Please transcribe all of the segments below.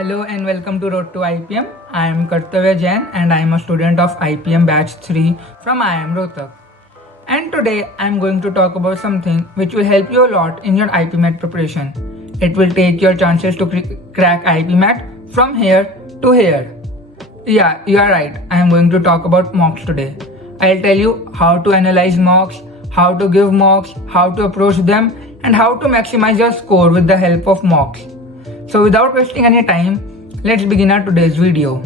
Hello and welcome to Road to IPM. I am Kartavya Jain and I am a student of IPM Batch 3 from IIM Rohtak. And today I am going to talk about something which will help you a lot in your IPMAT preparation. It will take your chances to crack IPMAT from here to here. Yeah, you are right. I am going to talk about mocks today. I'll tell you how to analyze mocks, how to give mocks, how to approach them, and how to maximize your score with the help of mocks. So without wasting any time, let's begin our today's video.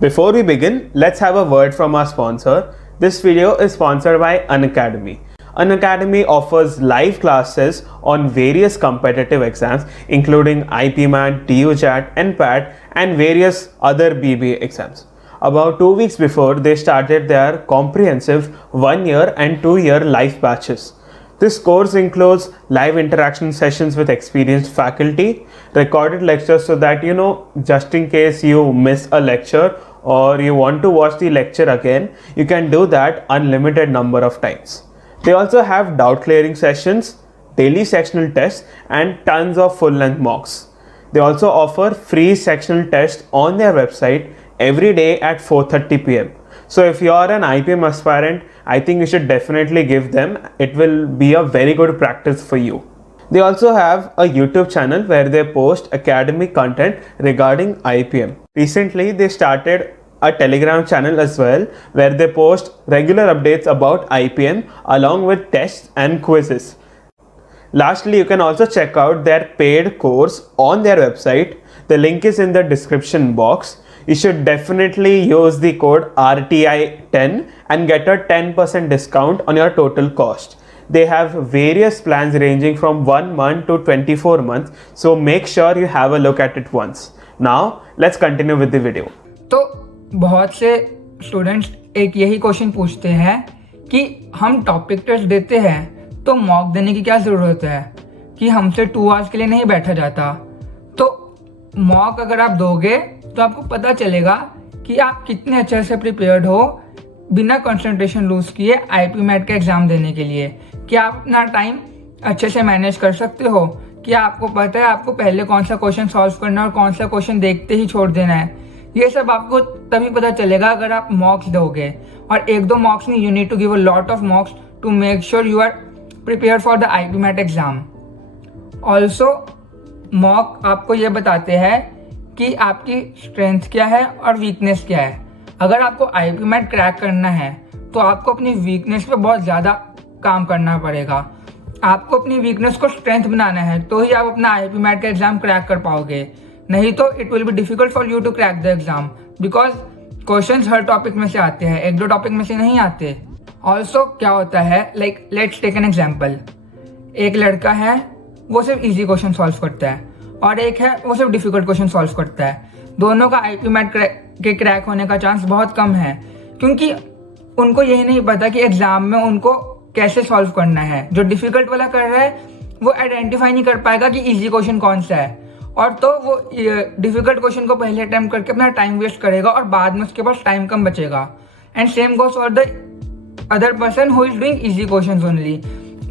Before we begin, let's have a word from our sponsor. This video is sponsored by Unacademy. Unacademy offers live classes on various competitive exams including IPMAT, DUJAT, NPAT and various other BBA exams. About 2 weeks before, they started their comprehensive 1 year and 2 year live batches. This course includes live interaction sessions with experienced faculty, recorded lectures so that just in case you miss a lecture or you want to watch the lecture again, you can do that unlimited number of times. They also have doubt clearing sessions, daily sectional tests and tons of full-length mocks. They also offer free sectional tests on their website every day at 4:30 p.m. So if you are an IPM aspirant, I think you should definitely give them. It will be a very good practice for you. They also have a YouTube channel where they post academic content regarding IPM. Recently, they started a Telegram channel as well where they post regular updates about IPM along with tests and quizzes. Lastly, you can also check out their paid course on their website. The link is in the description box. You should definitely use the code RTI10 and get a 10% discount on your total cost. They have various plans ranging from 1 month to 24 months, so make sure you have a look at it once. Now, let's continue with the video. तो बहुत से students एक यही question पूछते हैं कि हम topic test देते हैं तो मॉक देने की क्या ज़रूरत है, कि हमसे 2 आवर्स के लिए नहीं बैठा जाता। तो मॉक अगर आप दोगे तो आपको पता चलेगा कि आप कितने अच्छे से प्रिपेयर्ड हो बिना कंसंट्रेशन लूज किए IPMAT का एग्ज़ाम देने के लिए, कि आप अपना टाइम अच्छे से मैनेज कर सकते हो, कि आपको पता है आपको पहले कौन सा क्वेश्चन सॉल्व करना है और कौन सा क्वेश्चन देखते ही छोड़ देना है। ये सब आपको तभी पता चलेगा अगर आप मॉक्स दोगे, और 1-2 मॉक्स नहीं, you need to give a lot of mocks to make sure you are prepare for the IPMAT exam. Also mock आपको ये बताते हैं कि आपकी स्ट्रेंथ क्या है और वीकनेस क्या है। अगर आपको IPMAT क्रैक करना है तो आपको अपनी वीकनेस पे बहुत ज़्यादा काम करना पड़ेगा। आपको अपनी वीकनेस को स्ट्रेंथ बनाना है तो ही आप अपना IPMAT का एग्ज़ाम क्रैक कर पाओगे, नहीं तो it will be difficult for you to crack the exam, because questions हर टॉपिक में से आते हैं, 1-2 टॉपिक में से नहीं आते। ऑल्सो क्या होता है, like let's take an example. एक लड़का है वो सिर्फ ईजी क्वेश्चन सॉल्व करता है और एक है वो सिर्फ डिफिकल्ट क्वेश्चन सॉल्व करता है। दोनों का IPMAT के क्रैक होने का चांस बहुत कम है, क्योंकि उनको यही नहीं पता कि एग्जाम में उनको कैसे सॉल्व करना है। जो डिफिकल्ट वाला कर रहा है वो आइडेंटिफाई नहीं कर पाएगा कि इजी क्वेश्चन कौन सा है, और तो वो डिफिकल्ट क्वेश्चन को पहले अटेम्प्ट करके अपना टाइम वेस्ट करेगा और बाद में उसके पास टाइम कम बचेगा। And same goes for the other person who is doing easy questions only.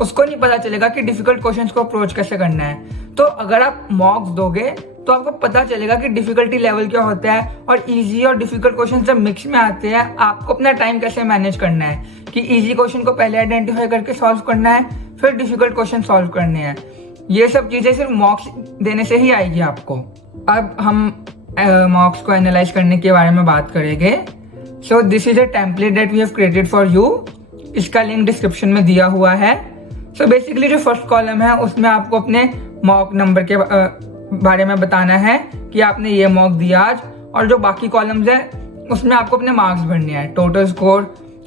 उसको नहीं पता चलेगा कि डिफिकल्ट क्वेश्चंस को अप्रोच कैसे करना है। तो अगर आप मॉक्स दोगे तो आपको पता चलेगा कि डिफिकल्टी लेवल क्या होता है, और इजी और डिफिकल्ट क्वेश्चन जब मिक्स में आते हैं आपको अपना टाइम कैसे मैनेज करना है, कि इजी क्वेश्चन को पहले आइडेंटिफाई करके सॉल्व करना है, फिर डिफिकल्ट क्वेश्चन सॉल्व करने हैं। ये सब चीज़ें सिर्फ मॉक्स देने से ही आएगी आपको। अब हम मॉक्स को एनालाइज करने के बारे में बात करेंगे। So this is a template that we have created for you. इसका लिंक डिस्क्रिप्शन में दिया हुआ है। सो बेसिकली जो फर्स्ट कॉलम है उसमें आपको अपने मॉक नंबर के बारे में बताना है कि आपने ये मॉक दिया आज, और जो बाकी कॉलम्स है उसमें आपको अपने मार्क्स भरने हैं। टोटल स्कोर,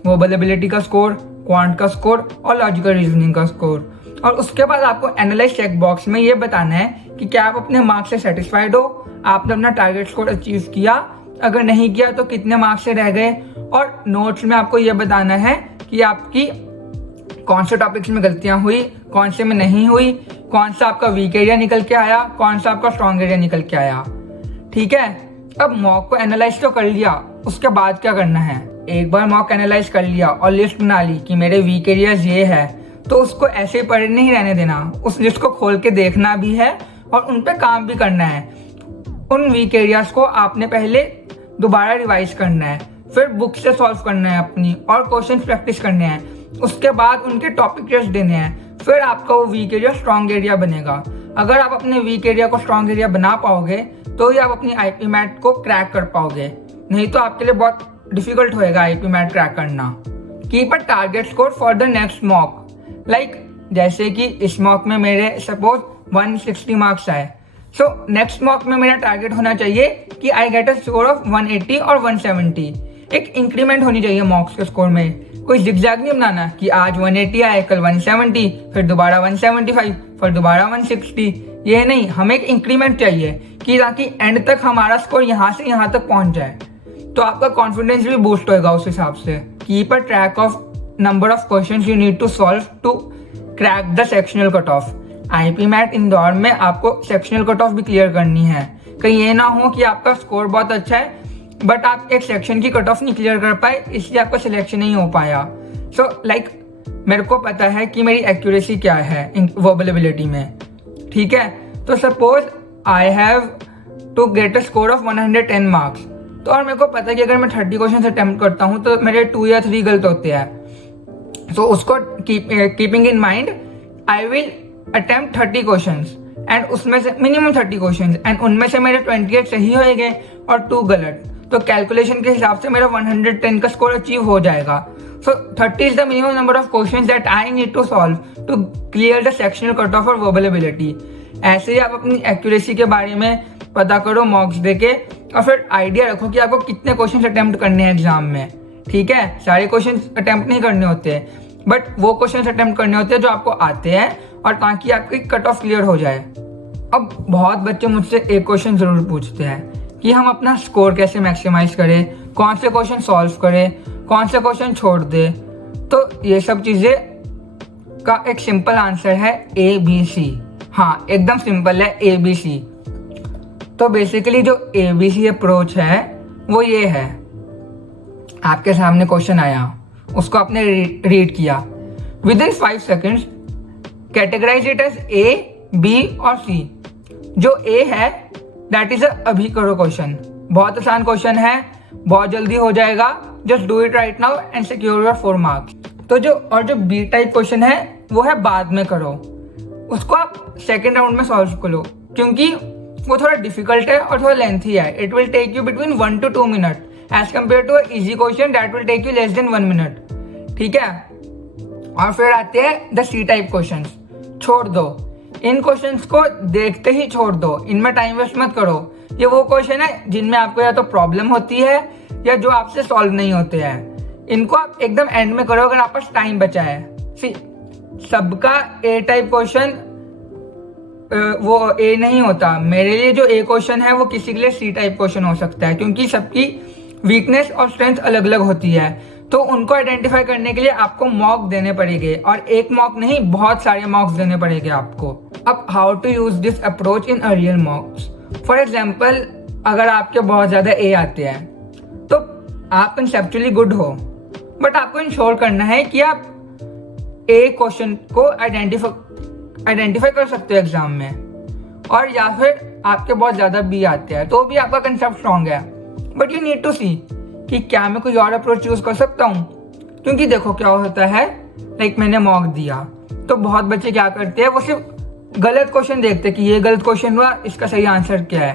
वर्बल एबिलिटी का स्कोर, क्वांट का स्कोर और लॉजिकल रीजनिंग का स्कोर। और उसके बाद आपको एनालाइज चेक बॉक्स में ये बताना है कि क्या आप अपने मार्क्स से सेटिस्फाइड हो, आपने अपना टारगेट स्कोर अचीव किया, अगर नहीं किया तो कितने मार्क्स से रह गए। और नोट्स में आपको ये बताना है कि आपकी कौन से टॉपिक्स में गलतियां हुई, कौन से में नहीं हुई, कौन सा आपका वीक एरिया निकल के आया, कौन सा आपका स्ट्रॉन्ग एरिया निकल के आया। ठीक है, अब मॉक को एनालाइज तो कर लिया, उसके बाद क्या करना है। एक बार मॉक एनालाइज कर लिया और लिस्ट बना ली कि मेरे वीक एरियाज ये है, तो उसको ऐसे ही पढ़े नहीं रहने देना, उस लिस्ट को खोल के देखना भी है और उन पे काम भी करना है। उन वीक एरियाज को आपने पहले दोबारा रिवाइज करना है, फिर बुक से सॉल्व करना है अपनी और क्वेश्चन प्रैक्टिस करने हैं। उसके बाद उनके टॉपिक टेस्ट देने हैं, फिर आपका वो वीक एरिया स्ट्रॉन्ग एरिया बनेगा। अगर आप अपने वीक एरिया को स्ट्रॉन्ग एरिया बना पाओगे तो ही आप अपनी आईपी मैट को क्रैक कर पाओगे, नहीं तो आपके लिए बहुत डिफिकल्ट होएगा आईपी मैट क्रैक करना। Keep a target score for the next mock, like जैसे कि इस मॉक में मेरे सपोज 160 मार्क्स आए, सो नेक्स्ट मॉक में मेरा टारगेट होना चाहिए कि I get a score of 180 और 170। एक इंक्रीमेंट होनी चाहिए मॉक्स के स्कोर में, कोई जिगजैग नहीं बनाना कि आज 180 आए, कल 170, फिर दोबारा 175, फिर दोबारा 160। ये नहीं, हमें एक इंक्रीमेंट चाहिए कि ताकि एंड तक हमारा स्कोर यहाँ से यहाँ तक पहुँच जाए, तो आपका कॉन्फिडेंस भी बूस्ट होएगा उस हिसाब से। Keep a track of number of questions you need to solve to crack the sectional cut off. IPMAT Indore में आपको सेक्शनल कट ऑफ भी क्लियर करनी है। कहीं ये ना हो कि आपका स्कोर बहुत अच्छा है बट आप एक सेक्शन की कट ऑफ नहीं क्लियर कर पाए, इसलिए आपका सिलेक्शन नहीं हो पाया। सो लाइक मेरे को पता है कि मेरी एक्यूरेसी क्या है वर्बल एबिलिटी में, ठीक है। तो suppose I have to get a score of 110 marks, तो और मेरे को पता है कि अगर मैं 30 क्वेश्चन अटेम्प्ट करता हूँ तो मेरे 2 या 3 गलत होते हैं। तो उसको keeping in mind I will attempt 30 questions and उसमें से मिनिमम 30 क्वेश्चंस एंड उनमें से मेरे 28 सही होएंगे और 2 गलत, तो कैलकुलेशन के हिसाब से मेरा 110 का स्कोर अचीव हो जाएगा। So 30 is the minimum number of questions that I need to solve to clear the sectional cut off और वर्बल एबिलिटी। ऐसे ही आप अपनी एक्यूरेसी के बारे में पता करो मॉक्स देके और फिर आइडिया रखो कि आपको कितने क्वेश्चन अटेम्प्ट करने हैं एग्जाम में, ठीक है। सारे क्वेश्चन अटेम्प्ट नहीं करने होते बट वो क्वेश्चन अटेम्प्ट करने होते हैं जो आपको आते हैं और ताकि आपकी कट ऑफ क्लियर हो जाए। अब बहुत बच्चे मुझसे एक क्वेश्चन जरूर पूछते हैं कि हम अपना स्कोर कैसे मैक्सिमाइज करें, कौन से क्वेश्चन सॉल्व करें, कौन से क्वेश्चन छोड़ दे। तो ये सब चीज़ें का एक सिंपल आंसर है ABC। हाँ, एकदम सिंपल है ABC। तो बेसिकली जो ABC अप्रोच है वो ये है, आपके सामने क्वेश्चन आया, उसको आपने रीड किया, within 5 seconds categorise it as A, B और C। जो A है दैट इज अभी करो क्वेश्चन, बहुत आसान क्वेश्चन है, बहुत जल्दी हो जाएगा, just do it right now and secure your 4 marks. तो जो B टाइप क्वेश्चन है वो है बाद में करो, उसको आप सेकेंड राउंड में सॉल्व करो क्योंकि वो थोड़ा डिफिकल्ट है और थोड़ा लेंथी है। It will take you between 1 to 2 minute as compare to easy question that will take you less than 1 minute, ठीक है। और फिर आते हैं द C टाइप क्वेश्चन, छोड़ दो इन क्वेश्चंस को, देखते ही छोड़ दो, इनमें टाइम वेस्ट मत करो। ये वो क्वेश्चन है जिनमें आपको या तो प्रॉब्लम होती है या जो आपसे सॉल्व नहीं होते हैं, इनको आप एकदम एंड में करो अगर आप पास टाइम बचा है। सी सबका A टाइप क्वेश्चन वो A नहीं होता, मेरे लिए जो A क्वेश्चन है वो किसी के लिए C टाइप क्वेश्चन हो सकता है क्योंकि सबकी वीकनेस और स्ट्रेंथ अलग अलग होती है। तो उनको आइडेंटिफाई करने के लिए आपको मॉक देने पड़ेंगे और एक मॉक नहीं, बहुत सारे मॉक्स देने पड़ेंगे आपको। अब how to use this approach in a real mocks, for example अगर आपके बहुत ज़्यादा A आते हैं तो आप कंसेप्चुअली गुड हो बट आपको इंश्योर करना है कि आप A क्वेश्चन को आइडेंटिफाई कर सकते हो एग्जाम में, और या फिर आपके बहुत ज़्यादा B आते हैं तो भी आपका कंसेप्ट स्ट्रॉन्ग है बट यू नीड टू सी कि क्या मैं कोई और अप्रोच यूज़ कर सकता हूँ। क्योंकि देखो क्या होता है, लाइक मैंने मॉक दिया तो बहुत बच्चे क्या करते हैं, वो सिर्फ गलत क्वेश्चन देखते हैं कि ये गलत क्वेश्चन हुआ, इसका सही आंसर क्या है,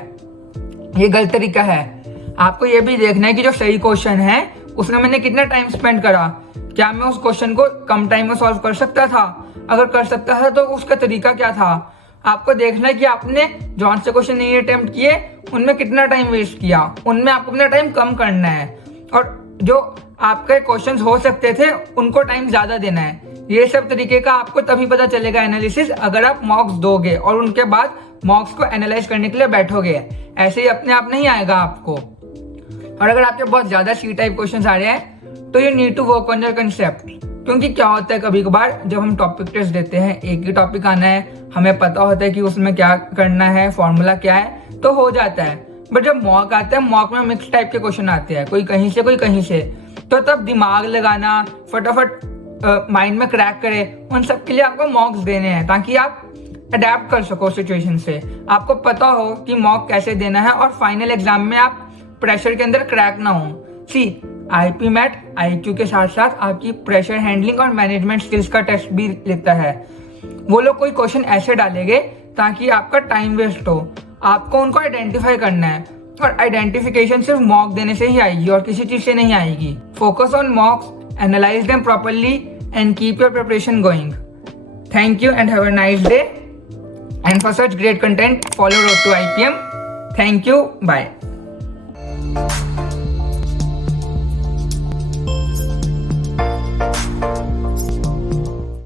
ये गलत तरीका है। आपको ये भी देखना है कि जो सही क्वेश्चन है उसमें मैंने कितना टाइम स्पेंड करा, क्या मैं उस क्वेश्चन को कम टाइम में सॉल्व कर सकता था, अगर कर सकता था तो उसका तरीका क्या था। आपको देखना है कि आपने जौन से क्वेश्चन नहीं अटेम्प्ट किए उनमें कितना टाइम वेस्ट किया, उनमें आपको अपना टाइम कम करना है, और जो आपके क्वेश्चंस हो सकते थे उनको टाइम ज़्यादा देना है। ये सब तरीके का आपको तभी पता चलेगा एनालिसिस, अगर आप मॉक्स दोगे और उनके बाद मॉक्स को एनालाइज करने के लिए बैठोगे। ऐसे ही अपने आप नहीं आएगा आपको। और अगर आपके बहुत ज़्यादा C टाइप क्वेश्चन आ रहे हैं तो you need to work on your concept, क्योंकि क्या होता है कभी कभार जब हम टॉपिक टेस्ट देते हैं, एक ही टॉपिक आना है, हमें पता होता है कि उसमें क्या करना है, फॉर्मूला क्या है, तो हो जाता है। बट जब मॉक आता है, मॉक में मिक्स टाइप के क्वेश्चन आते हैं, कोई कहीं से कोई कहीं से, तो तब दिमाग लगाना, फटाफट माइंड में क्रैक करे, उन सब के लिए आपको मॉक्स देने हैं ताकि आप अडेप्ट कर सको सिचुएशन से, आपको पता हो कि मॉक कैसे देना है और फाइनल एग्जाम में आप प्रेशर के अंदर क्रैक ना हो। सी आईपी मैट आईक्यू के साथ साथ आपकी प्रेशर हैंडलिंग और मैनेजमेंट स्किल्स का टेस्ट भी लेता है। वो लोग कोई क्वेश्चन ऐसे डालेंगे ताकि आपका टाइम वेस्ट हो, आपको उनको आइडेंटिफाई करना है और आइडेंटिफिकेशन सिर्फ मॉक देने से ही आएगी और किसी चीज से नहीं आएगी। Focus on मॉक्स, analyse them properly and keep your preparation going. Thank you and have a nice day. And for such great content, follow Road to IPM. Thank you. Bye.